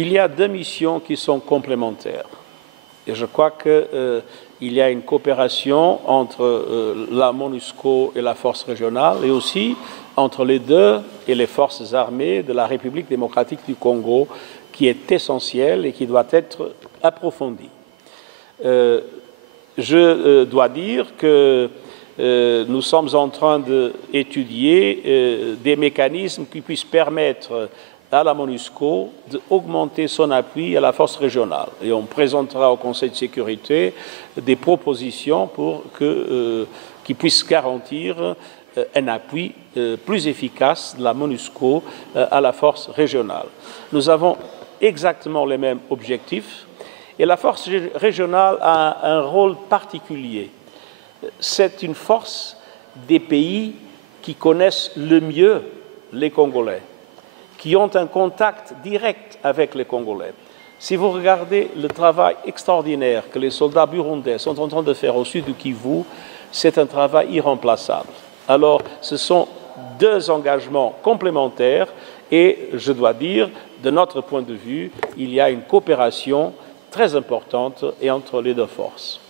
Il y a deux missions qui sont complémentaires. Et je crois qu'il y a une coopération entre la MONUSCO et la force régionale, et aussi entre les deux et les forces armées de la République démocratique du Congo, qui est essentielle et qui doit être approfondie. Je dois dire que nous sommes en train d'étudier des mécanismes qui puissent permettre à la MONUSCO d'augmenter son appui à la force régionale. Et on présentera au Conseil de sécurité des propositions pour qui puissent garantir un appui plus efficace de la MONUSCO à la force régionale. Nous avons exactement les mêmes objectifs et la force régionale a un rôle particulier. C'est une force des pays qui connaissent le mieux les Congolais, qui ont un contact direct avec les Congolais. Si vous regardez le travail extraordinaire que les soldats burundais sont en train de faire au sud du Kivu, c'est un travail irremplaçable. Alors, ce sont deux engagements complémentaires et, je dois dire, de notre point de vue, il y a une coopération très importante entre les deux forces.